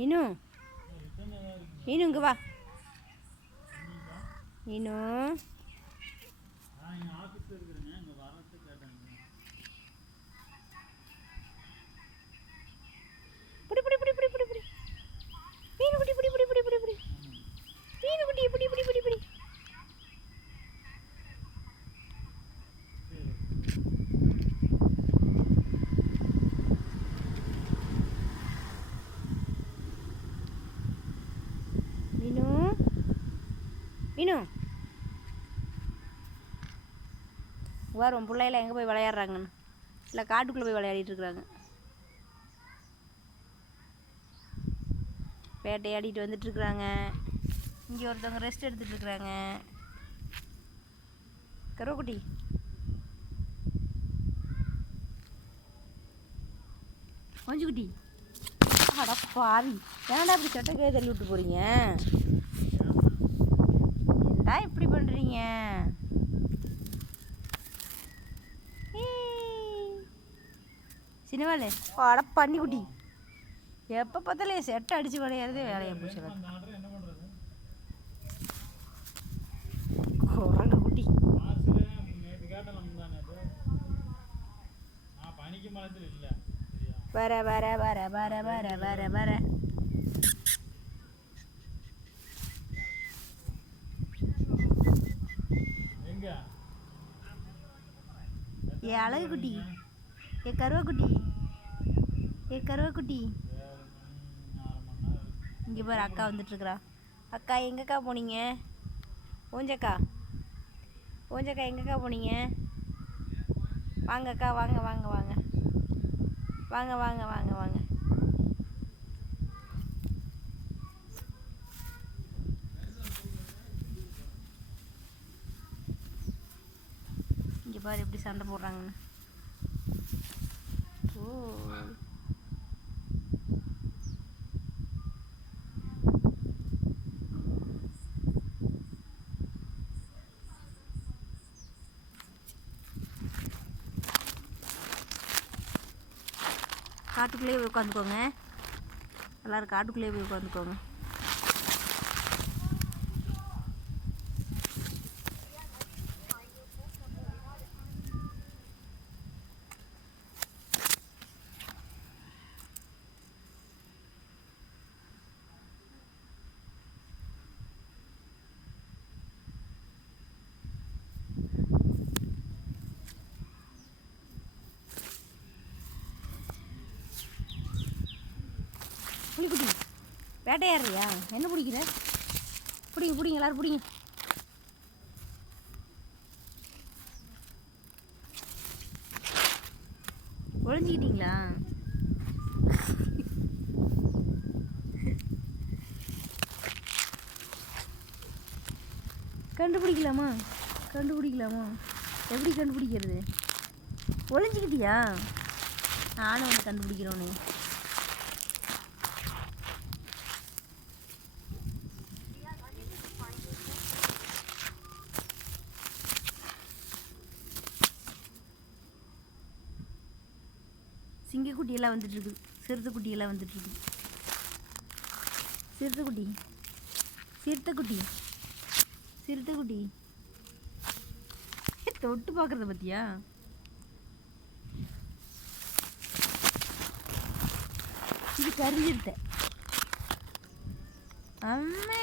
மீனு மீனு இங்கே வா மீனு புடி புடி புடி புடி புடி புடி மீனு குட்டி புடி புடி புடி புடி புடி மீனு குட்டி புடி புடி புடி புடி மீனு மீனு வரும் பிள்ளையில எங்கே போய் விளையாடுறாங்கன்னு இல்லை காட்டுக்குள்ளே போய் விளையாடிட்டு இருக்கிறாங்க. வேட்டையாடிட்டு வந்துட்டுருக்குறாங்க. இங்கே ஒருத்தவங்க ரெஸ்ட் எடுத்துகிட்ருக்குறாங்க. கருவக்குட்டி கொஞ்சுக்குட்டி அட பாவி ஏன்டா இப்படி சட்டைக்கையே தள்ளி விட்டு போகிறீங்க? ஏன்டா இப்படி பண்ணுறீங்க? சினிமாவில் அட பண்ணிக்குட்டி எப்போ பார்த்தாலும் என் செட்டை அடித்து விளையாடுறதே வேலையை போச்சு. குரங்கு குட்டி வர வர வர வர வர வர வர ஏ அழகு குட்டி ஏ கருவக்குட்டி ஏ கருவக்குட்டி இங்கே பாரு அக்கா வந்துட்டுருக்குறா. அக்கா எங்கக்கா போனீங்க? ஓஞ்சக்கா ஓஞ்சக்கா எங்கக்கா போனீங்க? வாங்கக்கா வாங்க வாங்க வாங்க வாங்க வாங்க வாங்க வாங்க இங்கே பாரு எப்படி சண்டை போடுறாங்கன்னு. ஓ காட்டுக்குள்ளேயே போய் உட்காந்துக்கோங்க. எல்லோரும் காட்டுக்குள்ளேயே போய் உட்காந்துக்கோங்க. புளிக்குட்டி வேட்டையாடுறியா? என்ன பிடிக்கிற? பிடிங்க பிடிங்க எல்லோரும் பிடிங்க. ஒழிஞ்சிக்கிட்டீங்களா? கண்டுபிடிக்கலாமா? கண்டுபிடிக்கலாமா? எப்படி கண்டுபிடிக்கிறது? ஒழிஞ்சிக்கிட்டியா? நானும் வந்து கண்டுபிடிக்கிறோன்னு. சிங்கக்குட்டியெல்லாம் வந்துட்டுருக்கு. சிறுத்தைக்குட்டியெல்லாம் வந்துட்டுருக்கு. சிறுத்தைக்குட்டி சிறுத்தைக்குட்டி சிறுத்தைக்குட்டி தொட்டு பார்க்குறத பற்றியா? இது கரிஞ்சிருத்த அம்மா